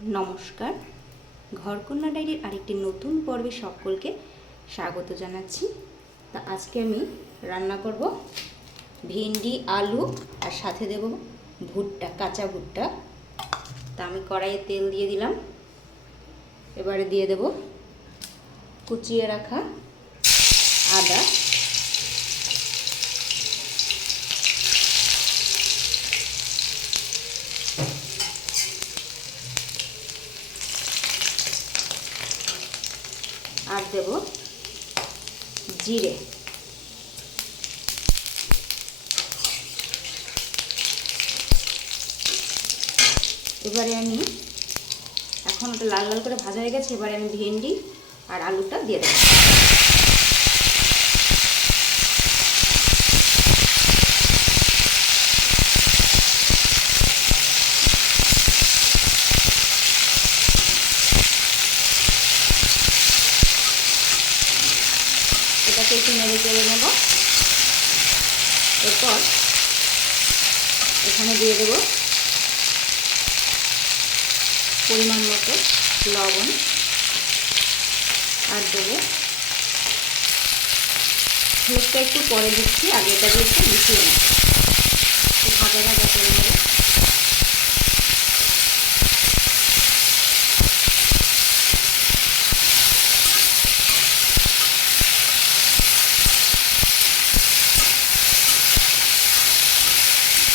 নমস্কার, ঘরকন্যা ডায়েরির আরেকটি নতুন পর্বে সকলকে স্বাগত জানাচ্ছি। তা আজকে আমি রান্না করব ভেন্ডি, আলু আর সাথে দেব ভুট্টা, কাঁচা ভুট্টা। তা আমি কড়াইয়ে তেল দিয়ে দিলাম। এবারে দিয়ে দেব কুচিয়ে রাখা আদা, আর দেব জিরে। এবারে আমি এখন ওটা লাল লাল করে ভাজা হয়ে গেছে। এবারে আমি ভেন্ডি আর আলুটা দিয়ে দেব। এটাকে একটু নেড়ে চেড়ে নেব। এরপর এখানে দিয়ে দেব পরিমাণ মতো লবণ, আর দেবো হলুদটা একটু পরে দিচ্ছি, আগে এটা দিয়ে একটু মিশিয়ে নেব, একটু ভাজা ভাজা করে নেব।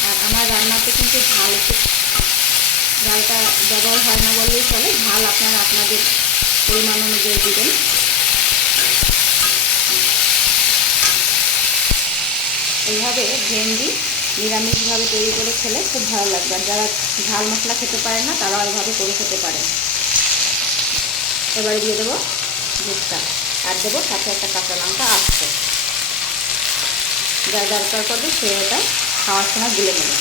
আর আমার রান্নাতে কিন্তু ঝালটা ব্যবহার হয় না বললেই চলে। ঝাল আপনারা আপনাদের পরিমাণ অনুযায়ী দেবেন। এইভাবে ভেন্ডি নিরামিষভাবে তৈরি করে খেলে খুব ভালো লাগবে। আর যারা ঝাল মশলা খেতে পারেন না তারাও এইভাবে করে খেতে পারেন। এবারে দিয়ে দেবো ভুট্টা, আর দেবো সাথে একটা কাঁচা লঙ্কা আস্ত। যা দরকার করবে সে এটা খাওয়ার সময় গুলে নেবে।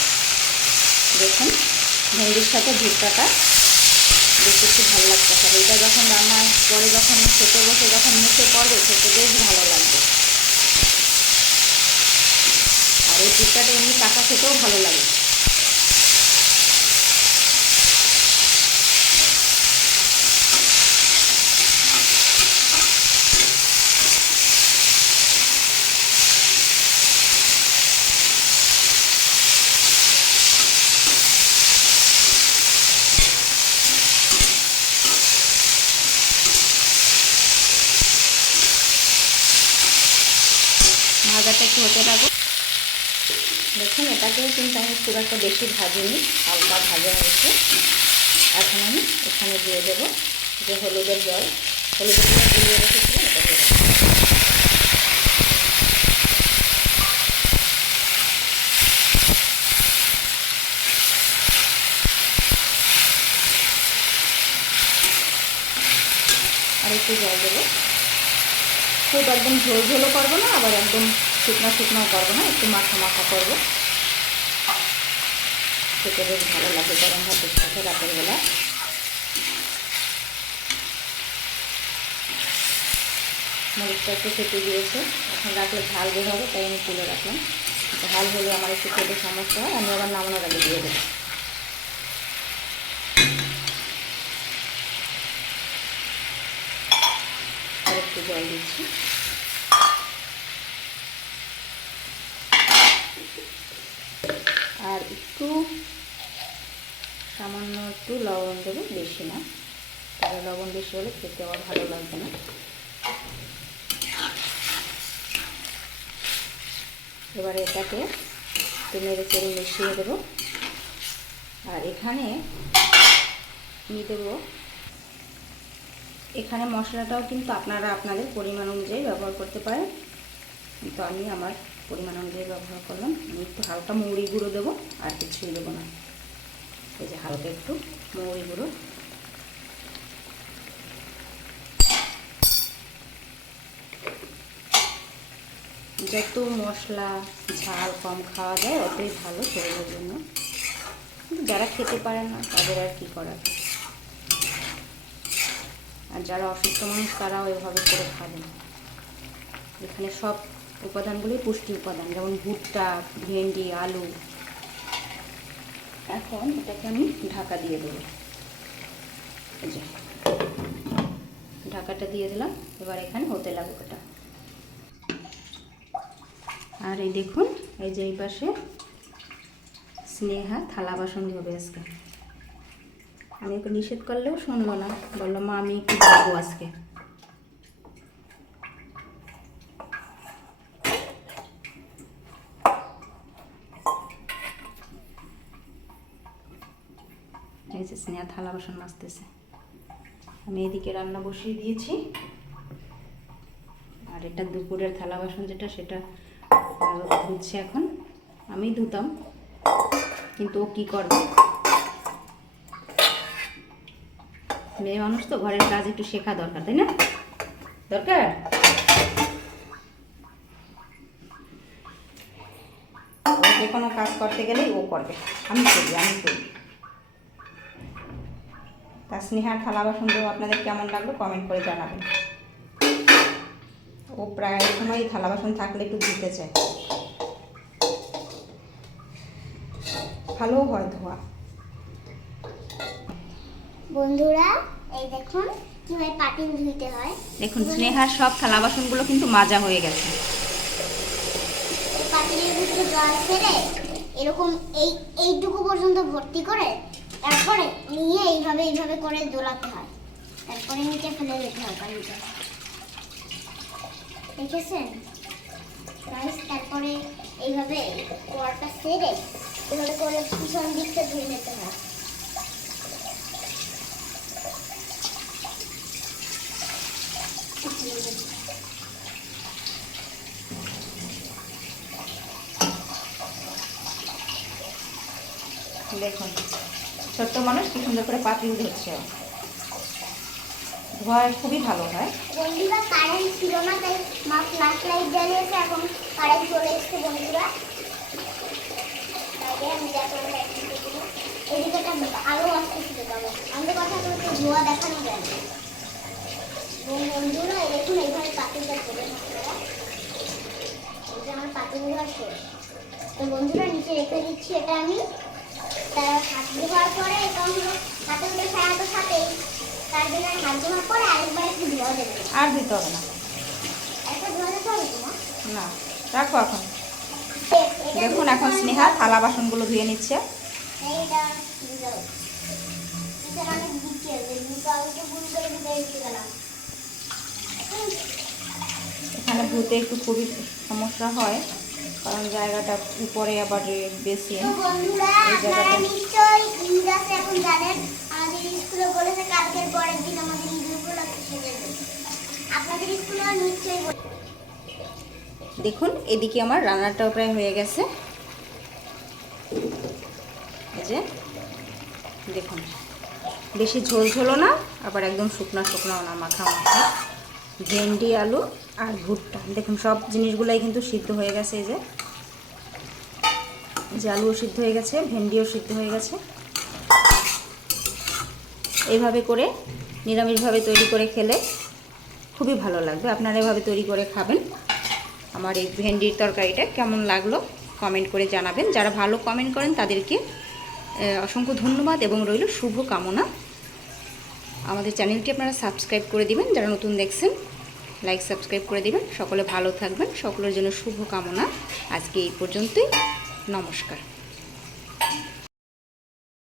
দেখুন ভেন্ডির সাথে ভুট্টাটা দেখতে খুব ভালো লাগতে হবে। এটা যখন রান্নার পরে যখন খেতে বসে যখন মুখে পড়বে খেতে বেশ ভালো লাগবে। আর এই ভুট্টাটা এমনি কাঁচা খেতেও ভালো লাগে। ভাজাটা একটু হতে থাকুক। দেখুন এটাকেও কিন্তু আমি খুব একটা বেশি ভাজিনি, হালকা ভাজা হয়েছে। এখন আমি এখানে দিয়ে দেবো যে হলুদের জল গুলিয়ে রেখেছিলাম, এটা দিয়ে দেবো। আর একটু জল দেবো। খুব একদম ঝোল ঝোলও করবো না, আবার একদম শুকনাও করবো না, একটু মাখা মাখা করবো। খেতে বেশ ভালো লাগে গরম ভাতের সাথে রাতের বেলা। মরিচটা একটু খেতে দিয়েছে, এখন রাখলে ঝাল বের হবে, তাই আমি তুলে রাখলাম। ঝাল হলে আমার একটু খেতে সমস্যা হয়, আমি আবার নামানোর আগে দিয়ে দেবো। আর একটু জল দিচ্ছি। আর একটু সামান্য একটু লবণ দেবো, বেশি না, তাহলে লবণ বেশি হলে খেতে আবার ভালো লাগবে না। এবারে এটাকে একটু নেড়ে চেড়ে মিশিয়ে দেবো। আর এখানে নিয়ে দেবো, এখানে মশলাটাও কিন্তু আপনারা আপনাদের পরিমাণ অনুযায়ী ব্যবহার করতে পারেন, কিন্তু আমি আমার পরিমাণ অনুযায়ী ব্যবহার করলাম। আমি একটু হালকা মৌরি গুঁড়ো দেবো, আর কিছুই দেবো না। এই যে হালকা একটু মৌরি গুঁড়ো। যত মশলা ঝাল কম খাওয়া যায় অতই ভালো শরীরের জন্য, কিন্তু যারা খেতে পারেন না তাদের আর কি করার। আর যারা অসুস্থ মানুষ তারাও এভাবে করে খাবেন। এখানে সব উপাদানগুলোই পুষ্টি উপাদান, যেমন ভুট্টা, ভেন্ডি, আলু। এখন এটাকে আমি ঢাকা দিয়ে দেবো। এই যে ঢাকাটা দিয়ে দিলাম, এবার এখানে হতে লাগুক এটা। আর এই দেখুন, এই যে এই পাশে স্নেহা থালা বাসন ধোবে আজকে। আমি ওকে নিষেধ করলেও শুনলো না, বললো মা আমি একটু যাবো আজকে। এই যে স্নেহা থালা বাসন মাজতেছে, আমি এদিকে রান্না বসিয়ে দিয়েছি। আর এটা দুপুরের থালা বাসন যেটা, সেটা ধুচ্ছে এখন। আমি ধুতাম, কিন্তু ও কী করবে, মেয়ে মানুষ তো, ঘরের কাজ একটু শেখা দরকার, তাই না? দরকার। যে কোনো কাজ করতে গেলেই ও করবে, আমি করি। তা স্নেহার থালা বাসন ধোয়া আপনাদের কেমন লাগলো কমেন্ট করে জানাবেন। ও প্রায় সময় থালা বাসন থাকলে একটু ধুতে চায়, ভালো হয় ধোয়া। বন্ধুরা এই দেখুন কিভাবে পাতিল ধুইতে হয়। দেখুন স্নেহার সব থালা বাসনগুলো কিন্তু মাজা হয়ে গেছে। পাতিলের ভিতরে জল ছেড়ে এরকম এইটুকু পর্যন্ত ভর্তি করে তারপরে নিয়ে এইভাবে করে দোলাতে হয়, তারপরে নিচে ফেলে দিতে হয় পানিটা। দেখেছেন গাইস? তারপরে এইভাবে কোয়াটা ছেড়ে এভাবে করে পিছন দিকটা ধুয়ে নিতে হয়। দেখুন ছোট্ট মানুষ কি সুন্দর করে পাতিল ধরছে, ধোয়া খুবই ভালো হয়। বন্ধুরা কারেন্ট ছিল না, তাই মা ফ্ল্যাশ লাইট জ্বালিয়েছে, এখন কারেন্ট চলে এসেছে বন্ধুরা। তাই আমি দেখলাম এদিকে আরো আসতেছিল, আমাদের কথা বলতে ধোয়া দেখানো যায় না। বন্ধুরা দেখুন এইভাবে পাতিলটা ধরে আমার পাতিল ধোয়া শেষ। তো বন্ধুরা নিচে রেখে দিচ্ছি এটা আমি। তার হাত ধোয়ার পরে হাতে উঠে ফেরার সাথেই তার জন্য হাত ধোয়ার পরে আরেকবার একটু ধোয়া দেবে। আর দিতে হবে না, একটা ধোয়া দিতে হবে তো না, রাখো এখন। দেখুন এখন স্নেহা থালা বাসনগুলো ধুয়ে নিচ্ছে। এখানে ধুতে একটু খুবই সমস্যা হয়, কারণ জায়গাটা উপরে আবার বেশি। বন্ধুরা আপনারা নিশ্চয়ই ঈদ আছে, এখন জানেন আমাদের স্কুলে বলেছে কালকের পরের দিন আমাদের ঈদ উপলক্ষে সেজে দেবে। আপনাদের স্কুলে নিশ্চয়ই। দেখুন এদিকে আমার রান্নাটাও প্রায় হয়ে গেছে। এই যে দেখুন, বেশি ঝোল ঝোলও না, আবার একদম শুকনাও না, মাখা ভেন্ডি আলু আর ভুট্টা। দেখুন সব জিনিসগুলাই কিন্তু সিদ্ধ হয়ে গেছে। এই যে আলুও সিদ্ধ হয়ে গেছে, ভেন্ডিও সিদ্ধ হয়ে গেছে। এইভাবে করে নিরামিষভাবে তৈরি করে খেলে খুবই ভালো লাগবে। আপনারা এভাবে তৈরি করে খাবেন। আমার এই ভেন্ডির তরকারিটা কেমন লাগলো কমেন্ট করে জানাবেন। যারা ভালো কমেন্ট করেন তাদেরকে অসংখ্য ধন্যবাদ এবং রইল শুভ কামনা। আমাদের চ্যানেলটি আপনারা সাবস্ক্রাইব করে দিবেন, যারা নতুন দেখছেন লাইক সাবস্ক্রাইব করে দিবেন। সকলে ভালো থাকবেন, সকলের জন্য শুভ কামনা। আজকে এই পর্যন্তই, নমস্কার।